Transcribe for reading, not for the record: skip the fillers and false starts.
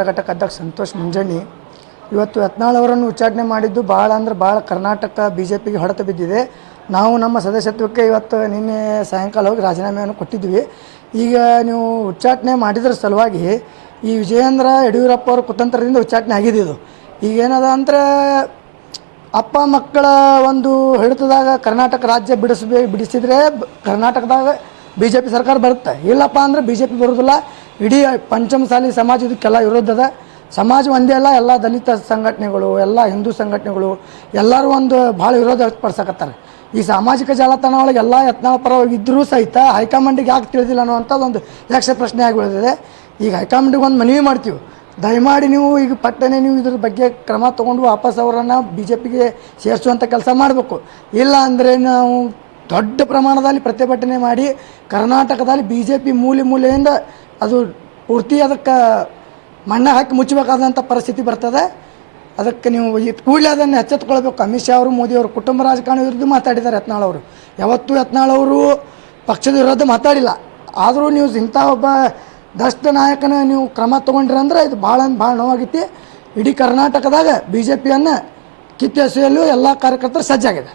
ಘಟಕ ಅಧ್ಯಕ್ಷ ಸಂತೋಷ್ ಮುಂಜಾನೆ ಇವತ್ತು ಯತ್ನಾಳ್ ಅವರನ್ನು ಉಚ್ಚಾಟನೆ ಮಾಡಿದ್ದು ಭಾಳ ಅಂದ್ರೆ ಭಾಳ ಕರ್ನಾಟಕ ಬಿ ಜೆ ಪಿಗೆ ಹೊಡೆತ ಬಿದ್ದಿದೆ. ನಾವು ನಮ್ಮ ಸದಸ್ಯತ್ವಕ್ಕೆ ಇವತ್ತು ನಿನ್ನೆ ಸಾಯಂಕಾಲ ಹೋಗಿ ರಾಜೀನಾಮೆಯನ್ನು ಕೊಟ್ಟಿದ್ವಿ. ಈಗ ನೀವು ಉಚ್ಚಾಟನೆ ಮಾಡಿದ್ರ ಸಲುವಾಗಿ ಈ ವಿಜಯೇಂದ್ರ ಯಡಿಯೂರಪ್ಪ ಅವರ ಕುತಂತ್ರದಿಂದ ಉಚ್ಚಾಟನೆ ಆಗಿದೆ. ಇದು ಈಗೇನದ ಅಂದ್ರೆ ಅಪ್ಪ ಮಕ್ಕಳ ಒಂದು ಹಿಡಿತದಾಗ ಕರ್ನಾಟಕ ರಾಜ್ಯ ಬಿಡಿಸಿದರೆ ಕರ್ನಾಟಕದಾಗ ಬಿ ಜೆ ಪಿ ಸರ್ಕಾರ ಬರುತ್ತೆ. ಇಲ್ಲಪ್ಪ ಅಂದ್ರೆ ಬಿ ಜೆ ಪಿ ಬರೋದಿಲ್ಲ. ಇಡೀ ಪಂಚಮಸಾಲಿ ಸಮಾಜ ಇದಕ್ಕೆಲ್ಲ ವಿರೋಧದ. ಸಮಾಜ ಒಂದೇ ಅಲ್ಲ, ಎಲ್ಲ ದಲಿತ ಸಂಘಟನೆಗಳು, ಎಲ್ಲ ಹಿಂದೂ ಸಂಘಟನೆಗಳು ಎಲ್ಲರೂ ಒಂದು ಭಾಳ ವಿರೋಧ ವ್ಯಕ್ತಪಡಿಸಕತ್ತಾರೆ. ಈ ಸಾಮಾಜಿಕ ಜಾಲತಾಣ ಒಳಗೆ ಎಲ್ಲ ಯತ್ನಾಳ್ ಪರವಾಗಿ ಇದ್ದರೂ ಸಹಿತ ಹೈಕಮಾಂಡಿಗೆ ಯಾಕೆ ತಿಳಿದಿಲ್ಲ ಅನ್ನೋವಂಥದ್ದು ಒಂದು ಯಕ್ಷ ಪ್ರಶ್ನೆ ಆಗಿಬಿಡ್ತಿದೆ. ಈಗ ಹೈಕಮಾಂಡಿಗೆ ಒಂದು ಮನವಿ ಮಾಡ್ತೀವಿ, ದಯಮಾಡಿ ನೀವು ಈಗ ಪಟ್ಟನೆ ನೀವು ಇದ್ರ ಬಗ್ಗೆ ಕ್ರಮ ತೊಗೊಂಡು ವಾಪಸ್ ಅವರನ್ನು ಬಿ ಜೆ ಪಿಗೆ ಸೇರಿಸುವಂಥ ಕೆಲಸ ಮಾಡಬೇಕು. ಇಲ್ಲ ಅಂದರೆ ನಾವು ದೊಡ್ಡ ಪ್ರಮಾಣದಲ್ಲಿ ಪ್ರತಿಭಟನೆ ಮಾಡಿ ಕರ್ನಾಟಕದಲ್ಲಿ ಬಿ ಜೆ ಪಿ ಮೂಲೆಯಿಂದ ಅದು ಪೂರ್ತಿ ಅದಕ್ಕೆ ಮಣ್ಣ ಹಾಕಿ ಮುಚ್ಚಬೇಕಾದಂಥ ಪರಿಸ್ಥಿತಿ ಬರ್ತದೆ. ಅದಕ್ಕೆ ನೀವು ಕೂಡಲೇ ಅದನ್ನು ಎಚ್ಚೆತ್ತುಕೊಳ್ಬೇಕು. ಅಮಿತ್ ಶಾ ಅವರು, ಮೋದಿ ಅವರು ಕುಟುಂಬ ರಾಜಕಾರಣ ವಿರುದ್ಧ ಮಾತಾಡಿದ್ದಾರೆ ಯತ್ನಾಳ್ ಅವರು. ಯಾವತ್ತೂ ಯತ್ನಾಳ್ ಅವರು ಪಕ್ಷದ ವಿರುದ್ಧ ಮಾತಾಡಿಲ್ಲ. ಆದರೂ ನೀವು ಇಂಥ ಒಬ್ಬ ದಷ್ಟ ನಾಯಕನ ನೀವು ಕ್ರಮ ತೊಗೊಂಡ್ರಂದ್ರೆ ಇದು ಭಾಳ ನೋವಾಗೈತಿ. ಇಡೀ ಕರ್ನಾಟಕದಾಗ ಬಿ ಜೆ ಪಿಯನ್ನು ಕಿತ್ತೆಸೆಯಲು ಎಲ್ಲ ಕಾರ್ಯಕರ್ತರು ಸಜ್ಜಾಗಿದೆ.